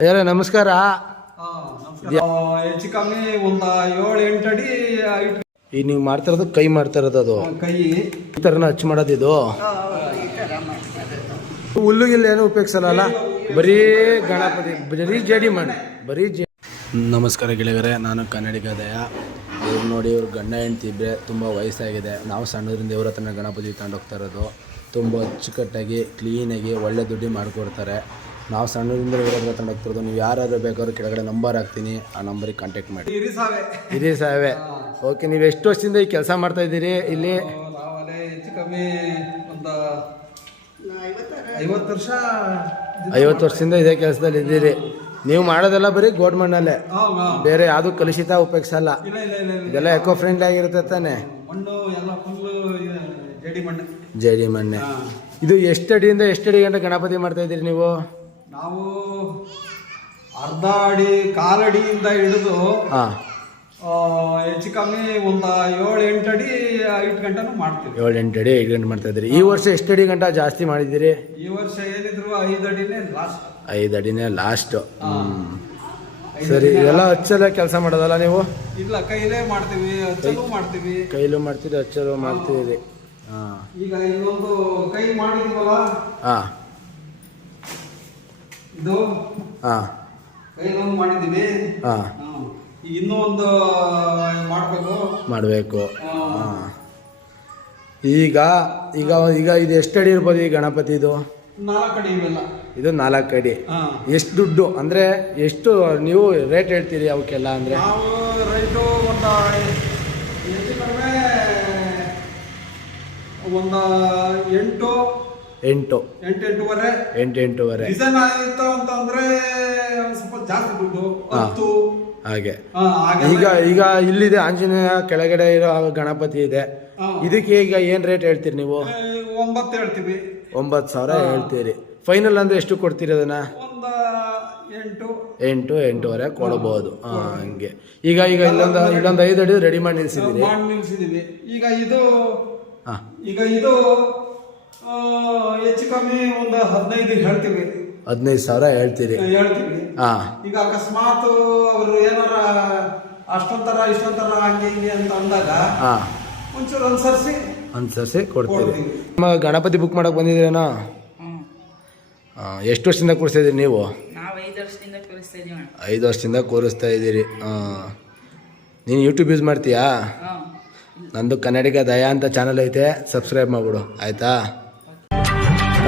ಅಯ್ಯರ ನಮಸ್ಕಾರ. ಹೆಚ್ಚು ಕಮ್ಮಿ ಒಂದ ಏಳು ಎಂಟು ಅಡಿ ಈಗ ನೀವು ಮಾಡ್ತಿರೋದು ಕೈ ಮಾಡ್ತಿರೋದು ಅದು. ಕೈ. ಈ ಥರನ ಹಚ್ಚು ಮಾಡೋದು ಇದು. ಹುಲ್ಲು ಗಿಲ್ಲು ಏನು ಉಪಯೋಗಿಸಲ್ಲ ಬರೀ ಗಣಪತಿ ಬರೀ ಜಡಿ ಮಾಡಿ. ಬರೀ ಜೇ ನಮಸ್ಕಾರ ಗೆಳೆಯರೇ ನಾನು ಕನ್ನಡಿಗ ದಯ ಇವ್ರು ನೋಡಿ ಇವ್ರು ಗಂಡ ಹೆಂಡ್ತಿ ಇಬ್ಬರೇ ತುಂಬ ವಯಸ್ಸಾಗಿದೆ. ನಾವು ಸಣ್ಣದ್ರಿಂದ ಇವ್ರ ಹತ್ರ ಗಣಪತಿ ತಗೊಂಡೋಗ್ತಾ ಇರೋದು. ತುಂಬ ಅಚ್ಚುಕಟ್ಟಾಗಿ ಕ್ಲೀನಾಗಿ ಒಳ್ಳೆ ದುಡ್ಡು ಮಾಡಿಕೊಡ್ತಾರೆ. ನಾವು ಸಣ್ಣದಿಂದ ತಂಡ ತಗೊಂಡೋಗ್ತಿರೋದು ನೀವು ಯಾರಾದರೂ ಬೇಕಾದ್ರೂ ಕೆಳಗಡೆ ನಂಬರ್ ಹಾಕ್ತೀನಿ. ಆ ನಂಬರಿಗೆ ಕಾಂಟ್ಯಾಕ್ಟ್ ಮಾಡಿ. ಇರಿ ಸಾವೆ ಓಕೆ ನೀವು ಎಷ್ಟು ವರ್ಷದಿಂದ ಈ ಕೆಲಸ ಮಾಡ್ತಾ ಇದ್ದೀರಿ ಇಲ್ಲಿ? ನಾವಲ್ಲೇ ಹೆಚ್ಚು ಕಮ್ಮಿ ಒಂದ ಐವತ್ತು ವರ್ಷ ಐವತ್ತು ವರ್ಷದಿಂದ ಇದೇ ಕೆಲಸದಲ್ಲಿ ಇದ್ದೀರಿ. ನೀವು ಮಾಡೋದೆಲ್ಲ ಬರೀ ಗೋಡ್ ಮಣ್ಣಲ್ಲೇ. ಬೇರೆ ಯಾವುದು ಕಲುಷಿತ ಉಪಯೋಗಿಸಲ್ಲ. ಇದೆಲ್ಲ ಎಕೋ ಫ್ರೆಂಡ್ಲಿ ಆಗಿರುತ್ತೆ ತಾನೆ? ಜಡಿ ಮಣ್ಣು. ಇದು ಎಷ್ಟು ಎಷ್ಟಡಿ ಗಂಟೆ ಗಣಪತಿ ಮಾಡ್ತಾ ಇದ್ದೀರಿ ನೀವು? ನಾವು ಅರ್ಧ ಅಡಿ ಕಾಲಡಿಯಿಂದ ಹಿಡಿದು ಹೆಚ್ಚು ಕಮ್ಮಿ ಒಂದು ಏಳು ಎಂಟು ಅಡಿ ಐದು ಗಂಟೆನೂ ಮಾಡ್ತೀವಿ. ಏಳು ಎಂಟು ಅಡಿ ಐದು ಗಂಟೆ ಮಾಡ್ತಾ ಇದ್ದೀರಿ. ಈ ವರ್ಷ ಎಷ್ಟು ಅಡಿ ಗಂಟ ಜಾಸ್ತಿ ಮಾಡಿದ್ದೀರಿ? ಈ ವರ್ಷ ಏನಿದ್ರು ಐದು ಅಡಿನೇ ಲಾಸ್ಟ್ ಐದು ಅಡಿನೇ ಲಾಸ್ಟ್ ಸರಿ ಇದೆಲ್ಲ ಹಚ್ಚಲ್ಲ ಕೆಲಸ ಮಾಡೋದಲ್ಲ ನೀವು? ಇಲ್ಲ ಕೈಲೇ ಮಾಡ್ತೀವಿ ಹಚ್ಚಲು ಮಾಡ್ತೀವಿ. ಕೈಲೂ ಮಾಡ್ತೀರಿ ಹಚ್ಚಲು ಮಾಡ್ತೀರಿ. ಹಾಂ. ಈಗ ಇನ್ನೊಂದು ಕೈ ಮಾಡಿದ್ವಲ್ಲ? ಹಾಂ. ಇದು ಹಾಂ. ಕೈಲೊಂದು ಮಾಡಿದೀವಿ ಹಾಂ. ಈಗ ಇನ್ನೂ ಒಂದು ಮಾಡಬೇಕು. ಮಾಡಬೇಕು. ಈಗ ಈಗ ಈಗ ಇದು ಎಷ್ಟು ಅಡಿ ಇರ್ಬೋದು ಈ ಗಣಪತಿ ಇದು? ನಾಲ್ಕು ಅಡಿ ಇವೆಲ್ಲ. ಇದು ನಾಲ್ಕು ಅಡಿ. ಎಷ್ಟು ದುಡ್ಡು? ಅಂದರೆ ಎಷ್ಟು ನೀವು ರೇಟ್ ಹೇಳ್ತೀರಿ ಅವಕ್ಕೆಲ್ಲ ಅಂದರೆ? ನಾವು ರೈಟು ಒಂದು ಹೆಚ್ಚು ಕಡಿಮೆ ಒಂದು ಎಂಟು ಎಂಟು. ಎಂಟು ಎಂಟೂವರೆ. ಎಂಟು ಎಂಟೂವರೆ. ಡಿಸೈನ್ ಆಯಿತು ಅಂತಂದ್ರೆ ಸ್ವಲ್ಪ ಜಾಸ್ತಿ ದುಡ್ಡು ಹಾ. ಹತ್ತು. ಹಾಗೆ. ಈಗ ಈಗ ಇಲ್ಲಿದೆ ಆಂಜನೇಯ ಕೆಳಗಡೆ ಇರೋ ಗಣಪತಿ ಇದೆ. ಇದಕ್ಕೆ ಈಗ ಏನು ರೇಟ್ ಹೇಳ್ತೀರಿ ನೀವು? ಒಂಬತ್ತು ಹೇಳ್ತೀವಿ. ಒಂಬತ್ತು ಸಾವಿರ ಹೇಳ್ತೀರಿ. ಫೈನಲ್ ಅಂದ್ರೆ ಎಷ್ಟು ಕೊಡ್ತೀರಿ ಅದನ್ನ? ಎಂಟು. ಎಂಟು ಎಂಟೂವರೆ ಕೊಡಬಹುದು ಹಂಗೆ. ಈಗ ಈಗ ಇಲ್ಲೊಂದು ಇಲ್ಲೊಂದು ಐದು ಅಡಿ ರೆಡಿ ಮಾಡಿ ನಿಲ್ಸಿದೀವಿ. ಈಗ ಇದು ಈಗ ಇದು ಹೆಚ್ಚು ಕಮ್ಮಿ ಒಂದು ಹದಿನೈದು ಹೇಳ್ತೀವಿ. ಹದಿನೈದು ಸಾವಿರ ಹೇಳ್ತೀರಿ? ಹೇಳ್ತೀವಿ. ಹಾಂ. ಈಗ ಅಕಸ್ಮಾತ್ ಅವರು ಏನಾರ ಅಷ್ಟೊಂಥರ ಇಷ್ಟೊಂಥರ ಹಂಗೆ ಹಿಂಗೆ ಅಂತ ಅಂದಾಗ ಹಾಂ. ಒಂಚೂರು ಅನುಸರಿಸಿ ಅನ್ಸರ್ಸಿ ಕೊಡ್ತೀರಿ. ಕೊಡ್ತೀವಿ. ನಿಮ್ಮ ಗಣಪತಿ ಬುಕ್ ಮಾಡಕ್ ಬಂದಿದ್ದೀರೇನೋ? ಹಾಂ ಎಷ್ಟು ವರ್ಷದಿಂದ ಕೂರಿಸ್ತಾ ಇದ್ದೀರಿ ನೀವು? ನಾವು ಐದು ವರ್ಷದಿಂದ ಕಲಿಸ್ತಾ ಇದೀವಿ ಅಣ್ಣ ಐದು ವರ್ಷದಿಂದ ಕೂರಿಸ್ತಾ ಇದ್ದೀರಿ. ಹಾಂ ನೀನು ಯೂಟ್ಯೂಬ್ ಯೂಸ್ ಮಾಡ್ತೀಯಾ? ಹಾಂ. ನಂದು ಕನ್ನಡಿಗ ದಯಾ ಅಂತ ಚಾನಲ್ ಐತೆ ಸಬ್ಸ್ಕ್ರೈಬ್ ಮಾಡ್ಬಿಡು. ಆಯ್ತಾ?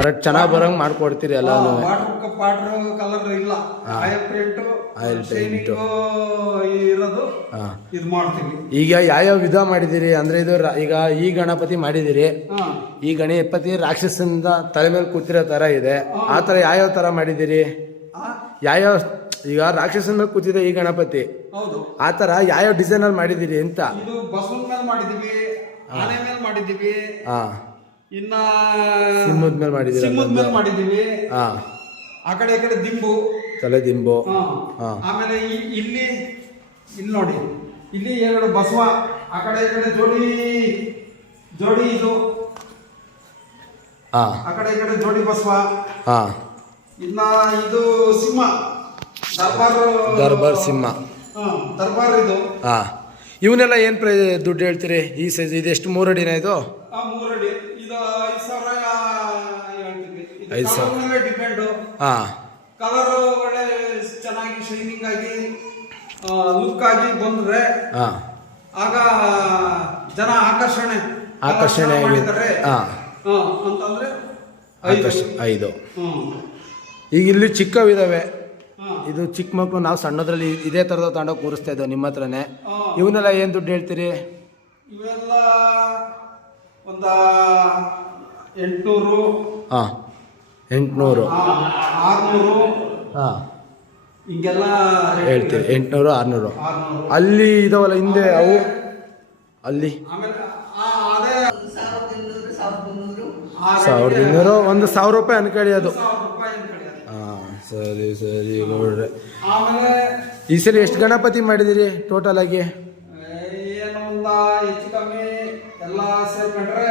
ಕರೆಕ್ಟ್ ಚೆನ್ನಾಗಿ ಬರೋಂಗೆ ಮಾಡ್ಕೊಡ್ತೀರಿ ಎಲ್ಲಾನು. ವಾಟರ್ ವಾಟರ್ ಕಲರ್ ಇಲ್ಲ. Oil print paint. ಶೈನಿಂಗು ಇರೋದು ಹಾಂ. ಇದು ಮಾಡ್ತೀವಿ. ಈಗ ಯಾವ್ಯಾವ ವಿಧ ಮಾಡಿದಿರಿ? ಅಂದ್ರೆ ಇದು ರಾ- ಈಗ ಈ ಗಣಪತಿ ಮಾಡಿದಿರಿ. ಹಾ. ಈ ಗಣಪತಿ ರಾಕ್ಷಸಿಂದ ತಲೆ ಮೇಲೆ ಕೂತಿರೋ ತರ ಇದೆ. ಆ ತರ ಯಾವ್ಯಾವ ತರ ಮಾಡಿದಿರಿ? ಆ, ಯಾವ್ಯಾವ ಈಗ ರಾಕ್ಷಸನ ಮೇಲೆ ಕೂತಿದೆ ಈ ಗಣಪತಿ. ಹೌದು. ಆ ತರ ಯಾವ್ಯಾವ ಡಿಸೈನಲ್ಲಿ ಮಾಡಿದಿರಿ ಅಂತ? ಇದು ಬಸವನ ಮೇಲೆ ಮಾಡಿದೀವಿ ಆನೆ ಮೇಲೆ ಮಾಡಿದೀವಿ ಹಾಂ. ಇನ್ನ ಸಿಂಹದ ಮೇಲೆ ಮಾಡಿದ್ದೀರಿ ಸಿಂಹದ ಮೇಲೆ ಮಾಡಿದೀವಿ. ಹಾಂ ಆ ಕಡೆ ಈ ಕಡೆ ದಿಂಬು. ತಲೆ ದಿಂಬು. ಹಾ. ಹಾ. ಆಮೇಲೆ ಈ- ಇಲ್ಲಿ ಇಲ್ಲಿ ನೋಡಿ. ಇಲ್ಲಿ ಎರಡು ಬಸವ ಆ ಕಡೆ ಈ ಕಡೆ ಜೋಡಿ ಜೋಡಿ ಇದು. ಹಾಂ. ಆ ಕಡೆ ಈ ಕಡೆ ಜೋಡಿ ಬಸವ. ಹಾಂ. ಇನ್ನ ಇದು ಸಿಂಹ. ದರ್ಬಾರ್ ದರ್ಬಾರ್ ಸಿಂಹ. ಹಾ, ದರ್ಬಾರ್ ಇದು. ಹಾಂ. ಇವನ್ನೆಲ್ಲ ಏನು ಪ್ರೈ ದುಡ್ಡು ಹೇಳ್ತೀರಿ? ಈ ಸೈಜ್ ಇದೆಷ್ಟು ಎಷ್ಟು ಮೂರು ಅಡಿನ ಇದು? ಆ ಮೂರಡಿ. ಇದು ಐದು ಸಾವಿರ ಹೇಳ್ತೀವಿ ಇದು ಐದು ಸಾವಿರ. ಡಿಪೆಂಡು ಹಾಂ. ಕಲರ್ ಒಳ್ಳೆ ಚೆನ್ನಾಗಿ ಶೈನಿಂಗ್ ಆಗಿ ಲುಕ್ ಆಗಿ ಬಂದ್ರೆ ಹಾಂ. ಆಗ ಜನ ಆಕರ್ಷಣೆ. ಆಕರ್ಷಣೆ ಆಗಿ ಹಾಂ. ಹಾ, ಅಂತಂದ್ರೆ ಐದು. ಆಕರ್ಷ ಐದು. ಹ್ಮ್. ಈಗ ಇಲ್ಲಿ ಚಿಕ್ಕವಿದಾವೆ. ಹಾ. ಇದು ಚಿಕ್ಕ ಮಕ್ಕಳು ನಾವು ಸಣ್ಣದ್ರಲ್ಲಿ ಇದೇ ಥರದ ತಗೊಂಡೋಗಿ ಕೂರಿಸ್ತಾ ಇದ್ದೋ ನಿಮ್ಮ ಹತ್ರನೇ. ಹಾ. ಇವನ್ನೆಲ್ಲ ಏನು ದುಡ್ಡು ಹೇಳ್ತೀರಿ? ಇವೆಲ್ಲ ಒಂದ ಎಂಟುನೂರು. ಹಾಂ ಎಂಟುನೂರು. ಆರುನೂರು. ಹಾಂ. ಹಿಂಗೆಲ್ಲ ಹೇಳ್ತೀರಿ ಎಂಟುನೂರು ಆರುನೂರು. ಅಲ್ಲಿ ಇದಾವಲ್ಲ ಹಿಂದೆ ಅವು? ಅಲ್ಲಿ. ಸಾವಿರದ ಇನ್ನೂರು ಒಂದು ಸಾವಿರ ರೂಪಾಯಿ ಅನ್ಕೊಳ್ಳಿ ಅದು ಹಾಂ ಸರಿ ಸರಿ ನೋಡ್ರಿ ಆಮೇಲೆ ಈ ಸರಿ ಎಷ್ಟು ಗಣಪತಿ ಮಾಡಿದಿರಿ ಟೋಟಲ್ ಆಗಿ? ಹೆಚ್ಚು ಕಮ್ಮಿ ಎಲ್ಲ ಸೇರ್ಕೊಂಡ್ರೆ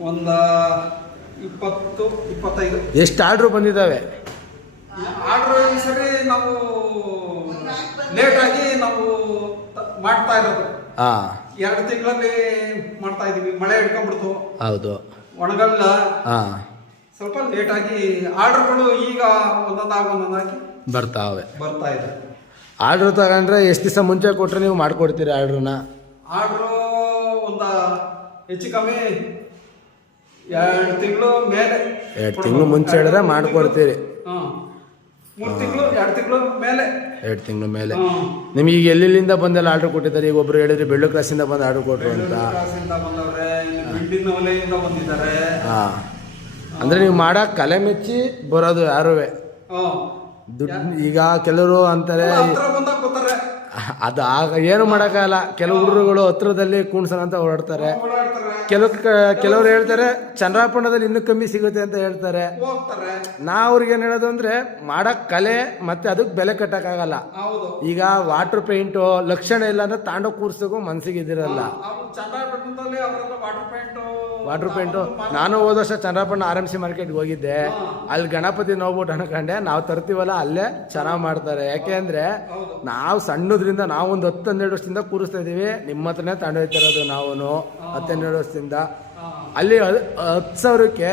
ಒಂದ ಇಪ್ಪತ್ತು ಇಪ್ಪತ್ತೈದು. ಎಷ್ಟು ಆರ್ಡ್ರು ಬಂದಿದ್ದಾವೆ ಆರ್ಡ್ರ್ ಈ ಸರಿ ನಾವು ಲೇಟಾಗಿ ನಾವು ಮಾಡ್ತಾ ಇರೋದು. ಹಾಂ. ಎರಡು ತಿಂಗಳಲ್ಲಿ ಮಾಡ್ತಾ ಇದೀವಿ ಮಳೆ ಹಿಡ್ಕೊಂಡ್ಬಿಡ್ತು. ಹೌದು. ಒಣಗಲ್ಲ. ಹಾಂ. ಸ್ವಲ್ಪ ಲೇಟಾಗಿ ಆರ್ಡರ್ಗಳು ಈಗ ಒಂದೊಂದಾಗಿ ಒಂದೊಂದಾಗಿ ಬರ್ತಾವೆ. ಬರ್ತಾ ಇದೆ. ಆರ್ಡ್ರ್ ತಗೊಂಡ್ರೆ ಎಷ್ಟು ದಿವಸ ಮುಂಚೆ ಕೊಟ್ಟರೆ ನೀವು ಮಾಡ್ಕೊಡ್ತೀರಿ ಆರ್ಡ್ರನ್ನ ಆರ್ಡ್ರು ಒಂದ ಹೆಚ್ಚು ಕಮ್ಮಿ ಎರಡು ತಿಂಗಳು ಮೇಲೆ ಎರಡು ತಿಂಗಳು ಮುಂಚೆ ಹೇಳಿದ್ರೆ ಮಾಡ್ಕೊಡ್ತೀರಿ. ಹಾಂ. ಮೂರು ತಿಂಗಳು ಎರಡು ತಿಂಗಳು ಮೇಲೆ. ಎರಡು ತಿಂಗಳ ಮೇಲೆ. ನಿಮ್ಗೆ ಈಗ ಎಲ್ಲಿಂದ ಬಂದೆಲ್ಲ ಆರ್ಡರ್ ಕೊಟ್ಟಿದ್ದಾರೆ? ಈಗ ಒಬ್ರು ಹೇಳಿದ್ರೆ ಬೆಳ್ಳು ಕ್ಲಾಸಿಂದ ಬಂದು ಆರ್ಡರ್ ಕೊಟ್ರು ಅಂತ. ಅಂದ್ರೆ ಬಂದವ್ರೆ ಬಿಲ್ಡಿಂಗ್ ವಲಯಿಂದ ಬಂದಿದ್ದಾರೆ. ಹಾಂ. ಅಂದರೆ ನೀವು ಮಾಡೋ ಕಲೆ ಮೆಚ್ಚಿ ಬರೋದು ಯಾರೂ ಹ್ಮ್. ದುಡ್ಡು ಈಗ ಕೆಲವರು ಅಂತಾರೆ ಅದು ಆಗ ಏನು ಮಾಡೋಕ್ಕಾಗಲ್ಲ. ಕೆಲವು ಹುಡುಗರುಗಳು ಹತ್ರದಲ್ಲಿ ಕುಣ್ಸೋಣ ಅಂತ ಹೊರಡ್ತಾರೆ ಓಡಾಡ್ತಾರೆ. ಕೆಲವು ಕೆಲವ್ರು ಹೇಳ್ತಾರೆ ಚಂದ್ರಾಪಣದಲ್ಲಿ ಇನ್ನೂ ಕಮ್ಮಿ ಸಿಗುತ್ತೆ ಅಂತ ಹೇಳ್ತಾರೆ. ನಾ ಅವ್ರಿಗೆ ಏನು ಹೇಳೋದು ಅಂದರೆ ಮಾಡೋ ಕಲೆ ಮತ್ತು ಅದಕ್ಕೆ ಬೆಲೆ ಕಟ್ಟೋಕ್ಕಾಗಲ್ಲ. ಈಗ ವಾಟರ್ ಪೇಂಟು ಲಕ್ಷಣ ಇಲ್ಲ ಅಂದರೆ ತಾಂಡೋ ಕೂರ್ಸೋಕ್ಕೂ ಮನಸ್ಸಿಗೆ ಇದಿರಲ್ಲ. ಚಂದ್ರಪಟ್ಟಣದಲ್ಲಿ ಅವರೆಲ್ಲ ವಾಟರ್ ಪೇಂಟ್ ವಾಟರ್ ಪೇಂಟು ನಾನು ಹೋದ ವರ್ಷ ಚಂದ್ರಪಣ್ಣ ಆರ್ ಎಂ ಸಿ ಮಾರ್ಕೆಟ್ಗೆ ಹೋಗಿದ್ದೆ. ಅಲ್ಲಿ ಗಣಪತಿ ನೋಡ್ಬಿಟ್ಟು ಅನ್ಕೊಂಡೆ. ನಾವು ತರ್ತೀವಲ್ಲ ಅಲ್ಲೇ ಚೆನ್ನಾಗಿ ಮಾಡ್ತಾರೆ. ಯಾಕೆ ಅಂದರೆ ನಾವು ಸಣ್ಣದ್ರಿಂದ ನಾವು ಒಂದು ಹತ್ತು ಹನ್ನೆರಡು ವರ್ಷದಿಂದ ಕೂರಿಸ್ತಾ ಇದ್ದೀವಿ ನಿಮ್ಮ ಹತ್ರನೇ ತಂಡೋಯ್ತಿರೋದು ನಾವು ಹತ್ತು ಹನ್ನೆರಡು ವರ್ಷದಿಂದ. ಅಲ್ಲಿ ಹತ್ತು ಸಾವಿರಕ್ಕೆ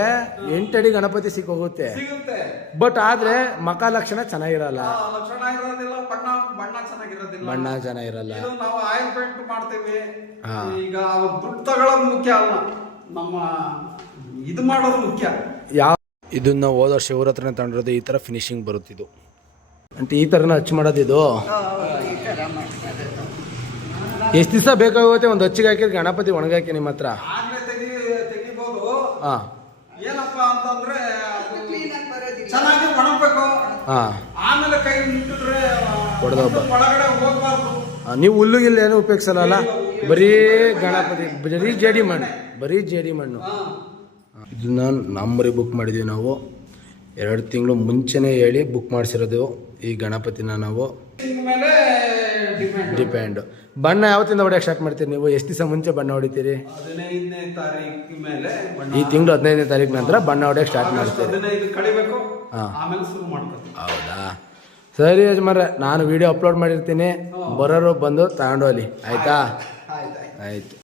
ಎಂಟಡಿ ಗಣಪತಿ ಸಿಕ್ಕೋಗುತ್ತೆ. ಬಟ್ ಆದ್ರೆ ಮಕ ಲಕ್ಷಣ ಚೆನ್ನಾಗಿರಲ್ಲ ಬಣ್ಣ ಚೆನ್ನಾಗಿರೋದಿಲ್ಲ. ಬಣ್ಣ ಚೆನ್ನಾಗಿರಲ್ಲ. ಇದು ನಾವು ಆಯಿಲ್ ಪೇಂಟ್ ಮಾಡ್ತೀವಿ. ಹಾ. ಈಗ ಅವ್ರ ದುಡ್ಡು ತಗೊಳ್ಳೋದು ಮುಖ್ಯ ಅಲ್ಲ. ನಮ್ಮ ಇದು ಮಾಡೋದು ಮುಖ್ಯ. ಯಾವ ಇದನ್ನ ಹೋದ ವರ್ಷ ಇವ್ರ ಹತ್ರನೇ ತಗೊಂಡಿರೋದು ಈ ಥರ ಫಿನಿಶಿಂಗ್ ಬರುತ್ತಿದ್ದು ಅಂತ ಈ ಥರನ ಹಚ್ಚಿ ಮಾಡೋದಿದು ಎಷ್ಟು ದಿವಸ ಬೇಕಾಗುತ್ತೆ? ಒಂದು ಹಚ್ಚಿಗೆ ಹಾಕಿದ್ರೆ ಗಣಪತಿ ಒಣಗಾಕಿ ನಿಮ್ಮ ಹತ್ರ? ಆಗ್ಲೇ ತೆಗಿ ತೆಗಿಬೋದು. ಹಾಂ. ಏನಪ್ಪ ಅಂತಂದ್ರೆ ಅದು ಚೆನ್ನಾಗಿ ಒಣಗ್ಬೇಕು. ಹಾಂ. ಆಮೇಲೆ ಕೈ ಮುಟ್ಟಿದ್ರೆ ಹೊಡೆದೋಗ್ಬ. ಒಳಗಡೆ ಹೋಗ್ಬಾರ್ದು. ನೀವು ಹುಲ್ಲುಗಿಲ್ಲ ಏನು ಉಪಯೋಗಿಸಲ್ಲ ಬರೀ ಗಣಪತಿ ಬರೀ ಜೇಡಿ ಮಣ್ಣು ಬರೀ ಜೇಡಿ ಮಣ್ಣು. ಇದನ್ನ ನಂಬರಿ ಬುಕ್ ಮಾಡಿದೀವಿ ನಾವು. ಎರಡು ತಿಂಗಳು ಮುಂಚೆನೇ ಹೇಳಿ ಬುಕ್ ಮಾಡಿಸಿರೋದು ಈ ಗಣಪತಿನ ನಾವು. ಡಿಪೆಂಡ್ ಬಣ್ಣ ಯಾವತ್ತಿಂದ ಹೊಡೆಯಕ್ಕೆ ಸ್ಟಾರ್ಟ್ ಮಾಡ್ತೀರಿ ನೀವು? ಎಷ್ಟು ದಿವಸ ಮುಂಚೆ ಬಣ್ಣ ಹೊಡಿತೀರಿ? ಹದಿನೈದನೇ ತಾರೀಕು ಮೇಲೆ ಈ ತಿಂಗಳು ಹದಿನೈದನೇ ತಾರೀಕು ನಂತರ ಬಣ್ಣ ಹೊಡೆಯಕ್ಕೆ ಸ್ಟಾರ್ಟ್ ಮಾಡ್ತೀರಿ. ಹದಿನೈದು ಕಳಿಬೇಕು. ಆಮೇಲೆ ಶುರು ಮಾಡ್ಬೇಕು ಹೌದಾ? ಸರಿ ಯಜಮಾನ್ರೆ ನಾನು ವಿಡಿಯೋ ಅಪ್ಲೋಡ್ ಮಾಡಿರ್ತೀನಿ. ಬರೋರು ಬಂದು ತಗೊಂಡೋಗ್ಲಿ ಆಯ್ತಾ. ಆಯ್ತು.